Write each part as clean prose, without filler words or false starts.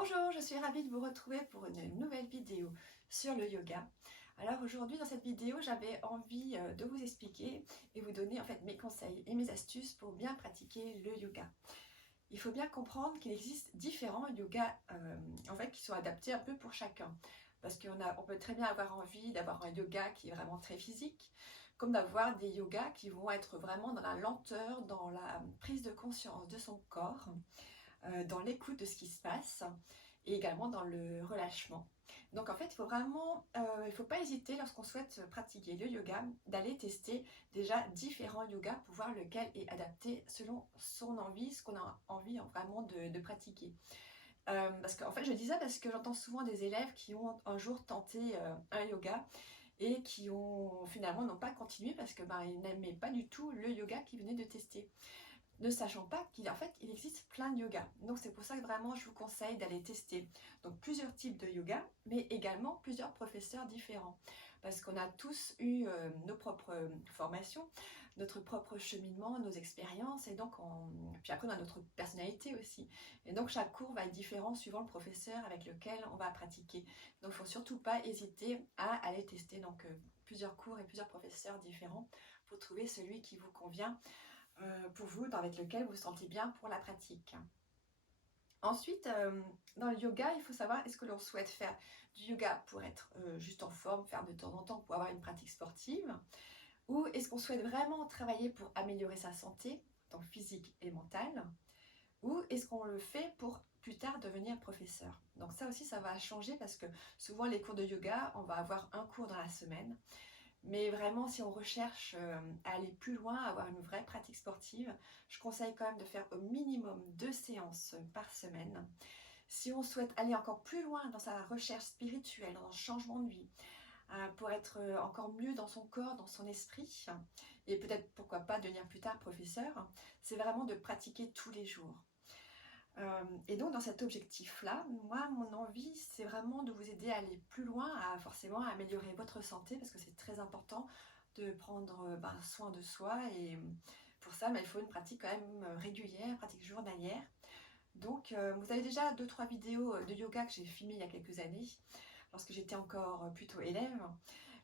Bonjour, je suis ravie de vous retrouver pour une nouvelle vidéo sur le yoga. Alors aujourd'hui dans cette vidéo j'avais envie de vous expliquer et vous donner en fait mes conseils et mes astuces pour bien pratiquer le yoga. Il faut bien comprendre qu'il existe différents yogas en fait qui sont adaptés un peu pour chacun. Parce on peut très bien avoir envie d'avoir un yoga qui est vraiment très physique, comme d'avoir des yogas qui vont être vraiment dans la lenteur, dans la prise de conscience de son corps, dans l'écoute de ce qui se passe et également dans le relâchement. Donc en fait, il ne faut pas hésiter lorsqu'on souhaite pratiquer le yoga d'aller tester déjà différents yogas pour voir lequel est adapté selon son envie, ce qu'on a envie vraiment de pratiquer. Parce qu'en fait, je dis ça parce que j'entends souvent des élèves qui ont un jour tenté un yoga et qui ont finalement n'ont pas continué parce que ils n'aimaient pas du tout le yoga qu'ils venaient de tester, ne sachant pas il existe plein de yoga. Donc c'est pour ça que vraiment je vous conseille d'aller tester donc plusieurs types de yoga, mais également plusieurs professeurs différents. Parce qu'on a tous eu nos propres formations, notre propre cheminement, nos expériences, et donc puis après on a notre personnalité aussi. Et donc chaque cours va être différent suivant le professeur avec lequel on va pratiquer. Donc il ne faut surtout pas hésiter à aller tester plusieurs cours et plusieurs professeurs différents pour trouver celui qui vous convient pour vous, avec lequel vous vous sentez bien pour la pratique. Ensuite, dans le yoga, il faut savoir est-ce que l'on souhaite faire du yoga pour être juste en forme, faire de temps en temps pour avoir une pratique sportive, ou est-ce qu'on souhaite vraiment travailler pour améliorer sa santé, donc physique et mentale, ou est-ce qu'on le fait pour plus tard devenir professeur. Donc ça aussi, ça va changer parce que souvent les cours de yoga, on va avoir un cours dans la semaine. Mais vraiment, si on recherche à aller plus loin, à avoir une vraie pratique sportive, je conseille quand même de faire au minimum 2 séances par semaine. Si on souhaite aller encore plus loin dans sa recherche spirituelle, dans un changement de vie, pour être encore mieux dans son corps, dans son esprit, et peut-être pourquoi pas devenir plus tard professeur, c'est vraiment de pratiquer tous les jours. Et donc dans cet objectif-là, moi, mon envie, c'est vraiment de vous aider à aller plus loin, à forcément améliorer votre santé, parce que c'est très important de prendre soin de soi. Et pour ça, il faut une pratique quand même régulière, une pratique journalière. Donc vous avez déjà 2-3 vidéos de yoga que j'ai filmées il y a quelques années, lorsque j'étais encore plutôt élève.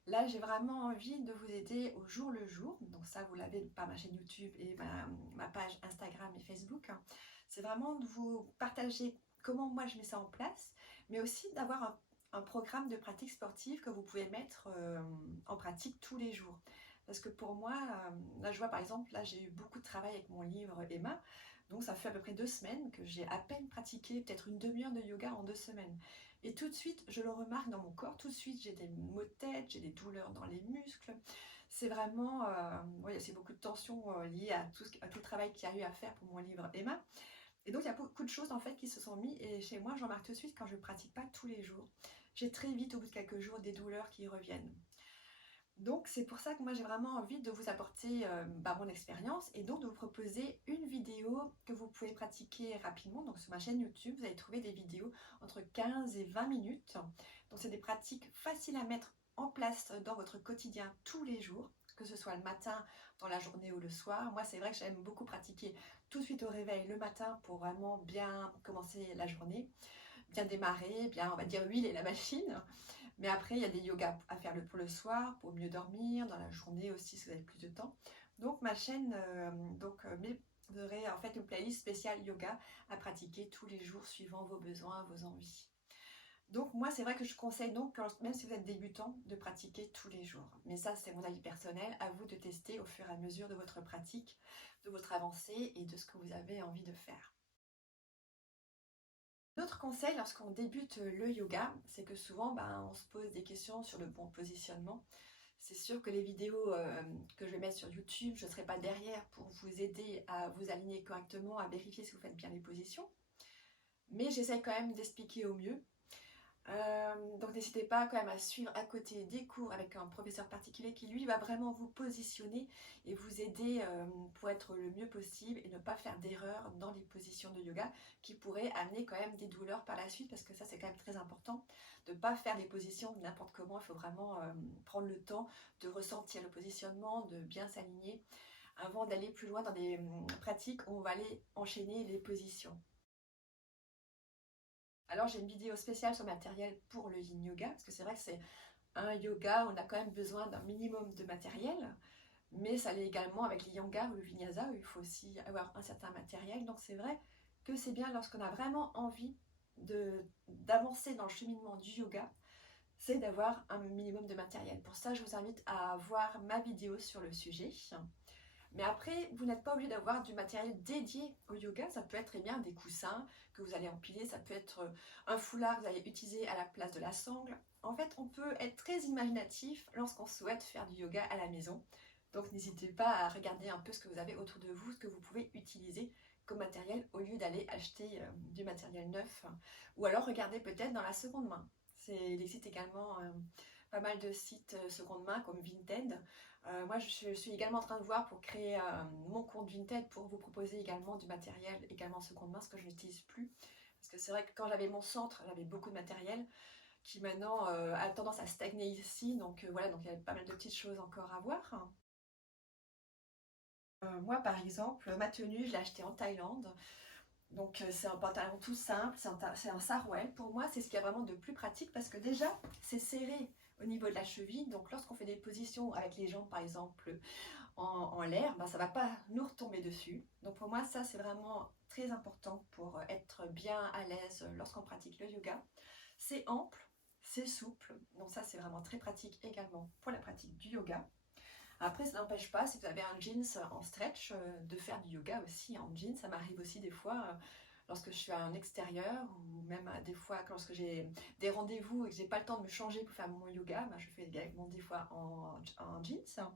Là, j'ai vraiment envie de vous aider au jour le jour. Donc ça, vous l'avez par ma chaîne YouTube et ma page Instagram et Facebook. C'est vraiment de vous partager comment moi je mets ça en place, mais aussi d'avoir un programme de pratique sportive que vous pouvez mettre en pratique tous les jours. Parce que pour moi, là je vois par exemple, là j'ai eu beaucoup de travail avec mon livre Emma, donc ça fait à peu près 2 semaines que j'ai à peine pratiqué peut-être une demi-heure de yoga en 2 semaines. Et tout de suite, je le remarque dans mon corps, tout de suite j'ai des maux de tête, j'ai des douleurs dans les muscles. C'est vraiment, c'est beaucoup de tensions liées à tout le travail qu'il y a eu à faire pour mon livre Emma. Et donc il y a beaucoup de choses en fait qui se sont mises, et chez moi je remarque tout de suite quand je ne pratique pas tous les jours. J'ai très vite au bout de quelques jours des douleurs qui reviennent. Donc c'est pour ça que moi j'ai vraiment envie de vous apporter mon expérience et donc de vous proposer une vidéo que vous pouvez pratiquer rapidement. Donc sur ma chaîne YouTube, vous allez trouver des vidéos entre 15 et 20 minutes. Donc c'est des pratiques faciles à mettre en place dans votre quotidien tous les jours, que ce soit le matin, dans la journée ou le soir. Moi c'est vrai que j'aime beaucoup pratiquer tout de suite au réveil le matin pour vraiment bien commencer la journée, bien démarrer, bien on va dire huiler la machine. Mais après, il y a des yogas à faire pour le soir, pour mieux dormir, dans la journée aussi, si vous avez plus de temps. Donc, ma chaîne, vous aurez en fait une playlist spéciale yoga à pratiquer tous les jours suivant vos besoins, vos envies. Donc, moi, c'est vrai que je conseille donc, même si vous êtes débutant, de pratiquer tous les jours. Mais ça, c'est mon avis personnel. À vous de tester au fur et à mesure de votre pratique, de votre avancée et de ce que vous avez envie de faire. L'autre conseil lorsqu'on débute le yoga, c'est que souvent on se pose des questions sur le bon positionnement. C'est sûr que les vidéos que je vais mettre sur YouTube, je ne serai pas derrière pour vous aider à vous aligner correctement, à vérifier si vous faites bien les positions. Mais j'essaie quand même d'expliquer au mieux. Donc n'hésitez pas quand même à suivre à côté des cours avec un professeur particulier qui lui va vraiment vous positionner et vous aider pour être le mieux possible et ne pas faire d'erreurs dans les positions de yoga qui pourraient amener quand même des douleurs par la suite, parce que ça c'est quand même très important de ne pas faire des positions n'importe comment. Il faut vraiment prendre le temps de ressentir le positionnement, de bien s'aligner avant d'aller plus loin dans des pratiques où on va aller enchaîner les positions. Alors j'ai une vidéo spéciale sur le matériel pour le yin yoga, parce que c'est vrai que c'est un yoga où on a quand même besoin d'un minimum de matériel, mais ça l'est également avec le Iyengar ou le Vinyasa où il faut aussi avoir un certain matériel. Donc c'est vrai que c'est bien lorsqu'on a vraiment envie d'avancer dans le cheminement du yoga, c'est d'avoir un minimum de matériel. Pour ça, je vous invite à voir ma vidéo sur le sujet. Mais après, vous n'êtes pas obligé d'avoir du matériel dédié au yoga. Ça peut être très bien des coussins que vous allez empiler. Ça peut être un foulard que vous allez utiliser à la place de la sangle. En fait, on peut être très imaginatif lorsqu'on souhaite faire du yoga à la maison. Donc n'hésitez pas à regarder un peu ce que vous avez autour de vous, ce que vous pouvez utiliser comme matériel au lieu d'aller acheter du matériel neuf. Ou alors regardez peut-être dans la seconde main. Il existe également pas mal de sites seconde main comme Vinted. Moi, je suis également en train de voir pour créer mon compte Vinted pour vous proposer également du matériel également seconde main, ce que je n'utilise plus. Parce que c'est vrai que quand j'avais mon centre, j'avais beaucoup de matériel qui maintenant a tendance à stagner ici. Donc voilà, donc il y a pas mal de petites choses encore à voir. Moi, par exemple, ma tenue, je l'ai achetée en Thaïlande. Donc c'est un pantalon tout simple, c'est un sarouel. Pour moi, c'est ce qu'il y a vraiment de plus pratique parce que déjà, c'est serré au niveau de la cheville. Donc lorsqu'on fait des positions avec les jambes, par exemple, en l'air, ben, ça ne va pas nous retomber dessus. Donc pour moi, ça, c'est vraiment très important pour être bien à l'aise lorsqu'on pratique le yoga. C'est ample, c'est souple. Donc ça, c'est vraiment très pratique également pour la pratique du yoga. Après, ça n'empêche pas, si vous avez un jeans en stretch, de faire du yoga aussi en jeans. Ça m'arrive aussi des fois lorsque je suis en extérieur ou même des fois lorsque j'ai des rendez-vous et que j'ai pas le temps de me changer pour faire mon yoga, ben, je fais également des fois en jeans,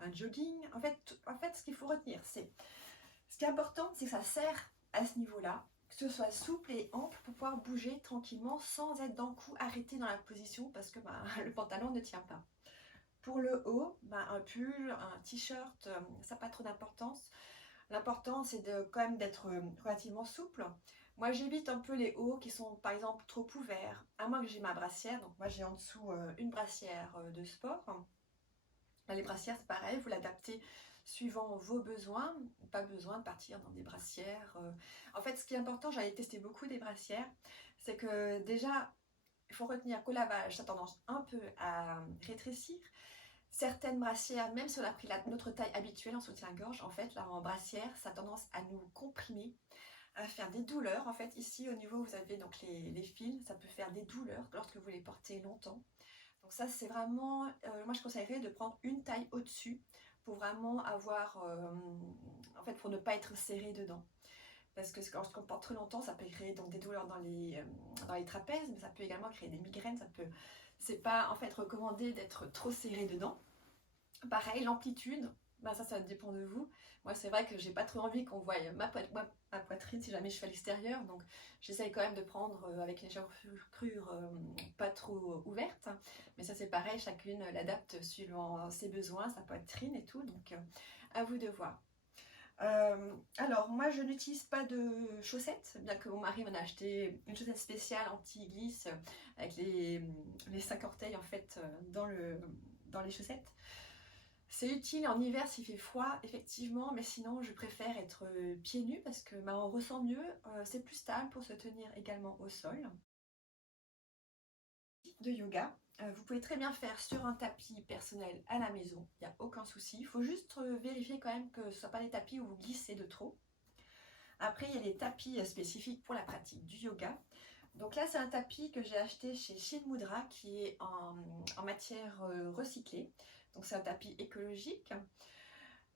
un jogging. En fait, ce qu'il faut retenir, ce qui est important, c'est que ça sert à ce niveau-là, que ce soit souple et ample pour pouvoir bouger tranquillement sans être d'un coup arrêté dans la position parce que ben, le pantalon ne tient pas. Pour le haut, un pull, un t-shirt, ça n'a pas trop d'importance. L'important, c'est quand même d'être relativement souple. Moi, j'évite un peu les hauts qui sont, par exemple, trop ouverts, à moins que j'ai ma brassière. Donc, moi, j'ai en dessous une brassière de sport. Là, les brassières, c'est pareil, vous l'adaptez suivant vos besoins. Pas besoin de partir dans des brassières. En fait, ce qui est important, j'avais testé beaucoup des brassières, c'est que déjà, il faut retenir qu'au lavage, ça a tendance un peu à rétrécir. Certaines brassières, même si on a pris notre taille habituelle en soutien-gorge, en fait, là en brassière, ça a tendance à nous comprimer, à faire des douleurs. En fait, ici, au niveau où vous avez donc les fils, ça peut faire des douleurs lorsque vous les portez longtemps. Donc ça, c'est vraiment, moi je conseillerais de prendre une taille au-dessus pour vraiment avoir, en fait, pour ne pas être serré dedans. Parce que lorsqu'on porte trop longtemps, ça peut créer donc des douleurs dans les trapèzes, mais ça peut également créer des migraines. C'est pas en fait recommandé d'être trop serré dedans. Pareil, l'amplitude, ça dépend de vous. Moi, c'est vrai que j'ai pas trop envie qu'on voie ma poitrine si jamais je fais à l'extérieur. Donc, j'essaye quand même de prendre avec une échancrure pas trop ouverte. Mais ça, c'est pareil, chacune l'adapte suivant ses besoins, sa poitrine et tout. Donc, à vous de voir. Alors, moi, je n'utilise pas de chaussettes, bien que mon mari m'en a acheté une chaussette spéciale anti-glisse avec les 5 orteils en fait dans les chaussettes. C'est utile en hiver s'il fait froid, effectivement, mais sinon je préfère être pieds nus parce que on ressent mieux, c'est plus stable pour se tenir également au sol. De yoga, vous pouvez très bien faire sur un tapis personnel à la maison, il n'y a aucun souci. Il faut juste vérifier quand même que ce ne soit pas des tapis où vous glissez de trop. Après, il y a les tapis spécifiques pour la pratique du yoga. Donc là, c'est un tapis que j'ai acheté chez Shin Mudra qui est en matière recyclée. Donc c'est un tapis écologique.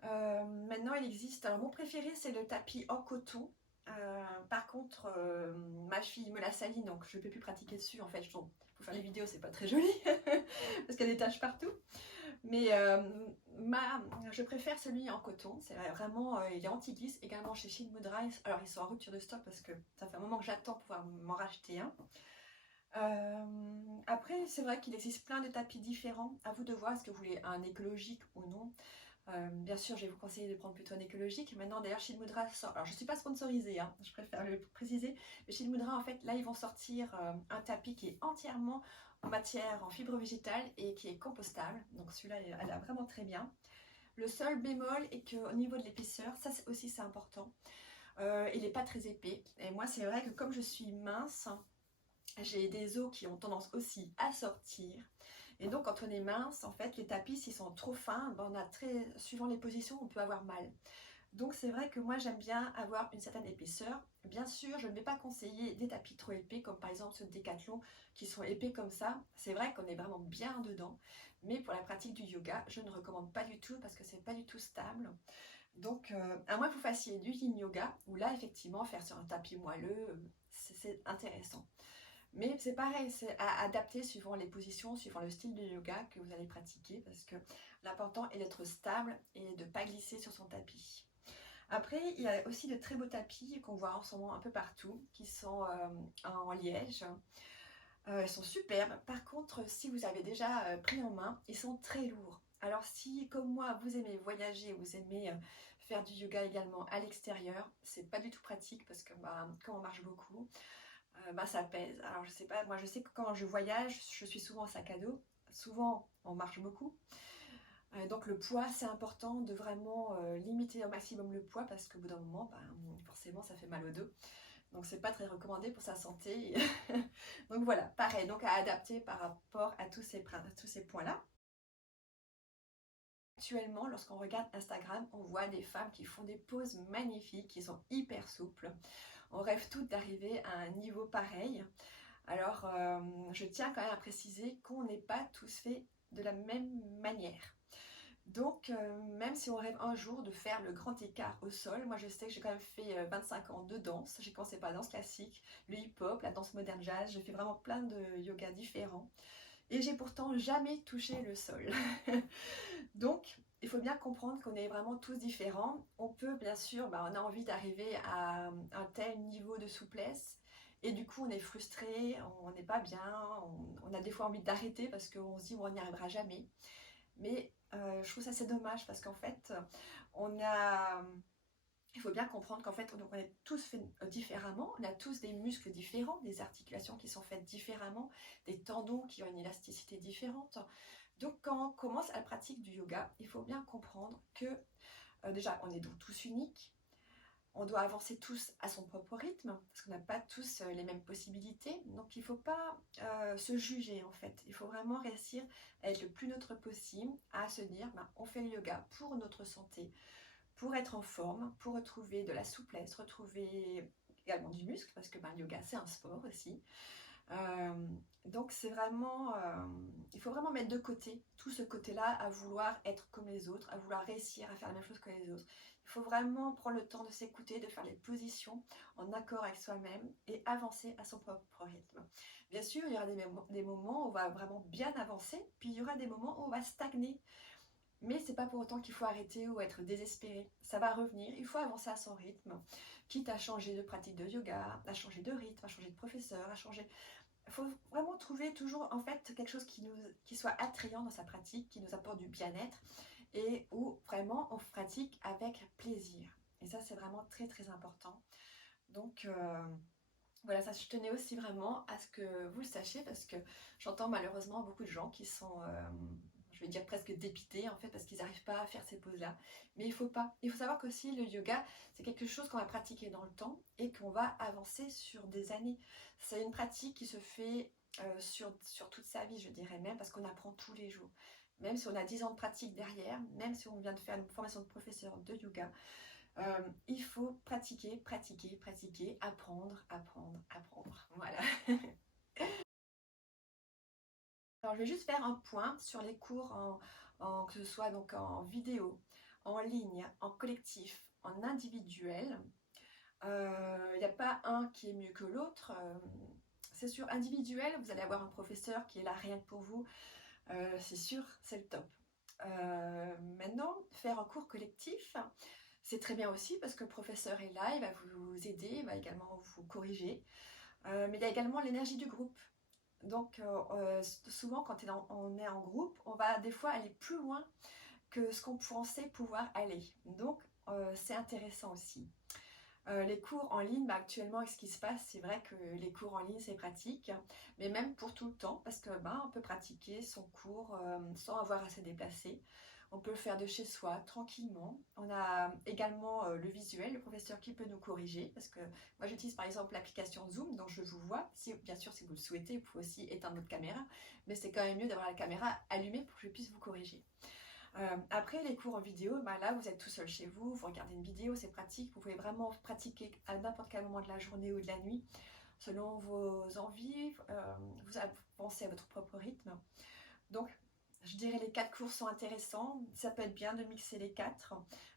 Maintenant, il existe. Alors, mon préféré, c'est le tapis en coton. Par contre, ma fille me l'a sali, donc je ne peux plus pratiquer dessus. En fait, pour faire les vidéos, c'est pas très joli parce qu'il y a des taches partout. Mais je préfère celui en coton. C'est vraiment, il est anti-glisse également chez Shin Mudra. Alors, ils sont en rupture de stock parce que ça fait un moment que j'attends pour pouvoir m'en racheter un. Après, c'est vrai qu'il existe plein de tapis différents. À vous de voir, est-ce que vous voulez un écologique ou non. Bien sûr, je vais vous conseiller de prendre plutôt un écologique. Maintenant, d'ailleurs, Shin Mudra sort. Alors, je ne suis pas sponsorisée, hein, je préfère le préciser. Mais Shin Mudra, en fait, là, ils vont sortir un tapis qui est entièrement en matière, en fibre végétale et qui est compostable. Donc, celui-là, elle a vraiment très bien. Le seul bémol est qu'au niveau de l'épaisseur, ça aussi, c'est important. Il n'est pas très épais. Et moi, c'est vrai que comme je suis mince, j'ai des os qui ont tendance aussi à sortir. Et donc quand on est mince, en fait, les tapis, s'ils sont trop fins, ben, suivant les positions, on peut avoir mal. Donc c'est vrai que moi j'aime bien avoir une certaine épaisseur. Bien sûr, je ne vais pas conseiller des tapis trop épais, comme par exemple ceux de Decathlon qui sont épais comme ça. C'est vrai qu'on est vraiment bien dedans, mais pour la pratique du yoga, je ne recommande pas du tout parce que c'est pas du tout stable. Donc à moins que vous fassiez du yin yoga, où là effectivement faire sur un tapis moelleux, c'est intéressant. Mais c'est pareil, c'est à adapter suivant les positions, suivant le style de yoga que vous allez pratiquer, parce que l'important est d'être stable et de ne pas glisser sur son tapis. Après, il y a aussi de très beaux tapis qu'on voit en ce moment un peu partout, qui sont en liège. Ils sont superbes. Par contre, si vous avez déjà pris en main, ils sont très lourds. Alors si, comme moi, vous aimez voyager, vous aimez faire du yoga également à l'extérieur, c'est pas du tout pratique parce que bah, quand on marche beaucoup, bah, ça pèse. Alors je sais pas, moi je sais que quand je voyage, je suis souvent en sac à dos. Souvent, on marche beaucoup. Donc le poids, c'est important de vraiment limiter au maximum le poids parce qu'au bout d'un moment, bah, forcément, ça fait mal au dos. Donc c'est pas très recommandé pour sa santé. Donc voilà, pareil, donc à adapter par rapport à tous ces points-là. Actuellement, lorsqu'on regarde Instagram, on voit des femmes qui font des poses magnifiques, qui sont hyper souples. On rêve toutes d'arriver à un niveau pareil. Alors, je tiens quand même à préciser qu'on n'est pas tous faits de la même manière. Donc, même si on rêve un jour de faire le grand écart au sol, moi je sais que j'ai quand même fait 25 ans de danse. J'ai commencé par la danse classique, le hip-hop, la danse moderne jazz. J'ai fait vraiment plein de yoga différents. Et j'ai pourtant jamais touché le sol. Donc, il faut bien comprendre qu'on est vraiment tous différents. On peut, bien sûr, bah, on a envie d'arriver à un tel niveau de souplesse. Et du coup, on est frustré, on n'est pas bien, on a des fois envie d'arrêter parce qu'on se dit bon, on n'y arrivera jamais. Mais je trouve ça assez dommage parce qu'en fait, on a, il faut bien comprendre qu'en fait, on est tous faits différemment, on a tous des muscles différents, des articulations qui sont faites différemment, des tendons qui ont une élasticité différente. Donc quand on commence à la pratique du yoga, il faut bien comprendre que déjà, on est donc tous uniques, on doit avancer tous à son propre rythme, parce qu'on n'a pas tous les mêmes possibilités. Donc il ne faut pas se juger en fait. Il faut vraiment réussir à être le plus neutre possible, à se dire, ben, on fait le yoga pour notre santé, pour être en forme, pour retrouver de la souplesse, retrouver également du muscle, parce que ben, le yoga c'est un sport aussi. Euh, donc c'est vraiment, il faut vraiment mettre de côté tout ce côté-là à vouloir être comme les autres, à vouloir réussir à faire la même chose que les autres. Il faut vraiment prendre le temps de s'écouter, de faire les positions en accord avec soi-même et avancer à son propre rythme. Bien sûr, il y aura des moments où on va vraiment bien avancer, puis il y aura des moments où on va stagner. Mais c'est pas pour autant qu'il faut arrêter ou être désespéré. Ça va revenir, il faut avancer à son rythme, quitte à changer de pratique de yoga, à changer de rythme, à changer de professeur, à changer. Il faut vraiment trouver toujours en fait quelque chose qui soit attrayant dans sa pratique, qui nous apporte du bien-être et où vraiment on pratique avec plaisir. Et ça c'est vraiment très très important. Donc voilà, ça je tenais aussi vraiment à ce que vous le sachiez parce que j'entends malheureusement beaucoup de gens qui sont, je vais dire presque dépités en fait parce qu'ils n'arrivent pas à faire ces poses-là. Mais il faut pas. Il faut savoir qu'aussi le yoga c'est quelque chose qu'on va pratiquer dans le temps et qu'on va avancer sur des années. C'est une pratique qui se fait sur toute sa vie, je dirais même, parce qu'on apprend tous les jours. Même si on a 10 ans de pratique derrière, même si on vient de faire une formation de professeur de yoga, il faut pratiquer, pratiquer, pratiquer, apprendre, apprendre, apprendre. Voilà. Alors, je vais juste faire un point sur les cours que ce soit donc en vidéo, en ligne, en collectif, en individuel. Il n'y a pas un qui est mieux que l'autre. C'est sûr, individuel, vous allez avoir un professeur qui est là rien que pour vous. C'est sûr, c'est le top. Maintenant, faire un cours collectif, c'est très bien aussi parce que le professeur est là, il va vous aider, il va également vous corriger. Mais il y a également l'énergie du groupe. Donc souvent quand on est en groupe, on va des fois aller plus loin que ce qu'on pensait pouvoir aller. Donc c'est intéressant aussi. Les cours en ligne, bah, actuellement avec ce qui se passe, c'est vrai que les cours en ligne c'est pratique, mais même pour tout le temps, parce que bah, on peut pratiquer son cours sans avoir à se déplacer. On peut le faire de chez soi, tranquillement. On a également le visuel, le professeur qui peut nous corriger, parce que moi j'utilise par exemple l'application Zoom, dont je vous vois. Si, bien sûr, si vous le souhaitez, vous pouvez aussi éteindre votre caméra, mais c'est quand même mieux d'avoir la caméra allumée pour que je puisse vous corriger. Après les cours en vidéo, bah là vous êtes tout seul chez vous, vous regardez une vidéo, c'est pratique, vous pouvez vraiment pratiquer à n'importe quel moment de la journée ou de la nuit, selon vos envies, vous pensez à votre propre rythme. Donc je dirais les 4 cours sont intéressants, ça peut être bien de mixer les 4,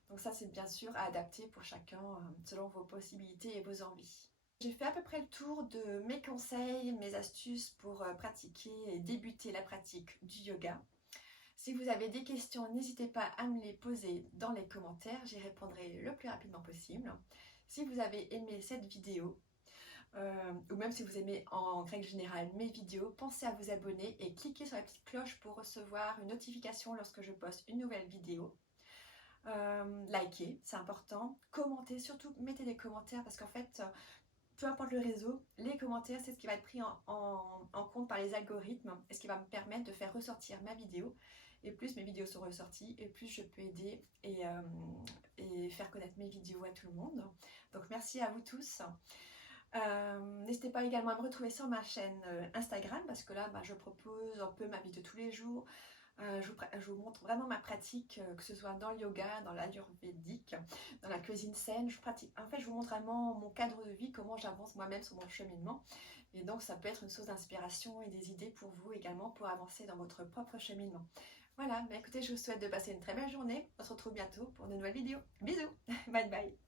donc ça c'est bien sûr à adapter pour chacun selon vos possibilités et vos envies. J'ai fait à peu près le tour de mes conseils, mes astuces pour pratiquer et débuter la pratique du yoga. Si vous avez des questions, n'hésitez pas à me les poser dans les commentaires, j'y répondrai le plus rapidement possible. Si vous avez aimé cette vidéo, ou même si vous aimez en règle générale mes vidéos, pensez à vous abonner et cliquez sur la petite cloche pour recevoir une notification lorsque je poste une nouvelle vidéo. Likez, c'est important. Commentez, surtout mettez des commentaires parce qu'en fait, peu importe le réseau, les commentaires c'est ce qui va être pris en compte par les algorithmes et ce qui va me permettre de faire ressortir ma vidéo. Et plus mes vidéos sont ressorties, et plus je peux aider et faire connaître mes vidéos à tout le monde. Donc merci à vous tous. N'hésitez pas également à me retrouver sur ma chaîne Instagram parce que là je propose un peu ma vie de tous les jours. Je vous montre vraiment ma pratique, que ce soit dans le yoga, dans l'ayurvédique, dans la cuisine saine. En fait, je vous montre vraiment mon cadre de vie, comment j'avance moi-même sur mon cheminement. Et donc, ça peut être une source d'inspiration et des idées pour vous également pour avancer dans votre propre cheminement. Voilà, écoutez, je vous souhaite de passer une très belle journée. On se retrouve bientôt pour de nouvelles vidéos. Bisous, bye bye.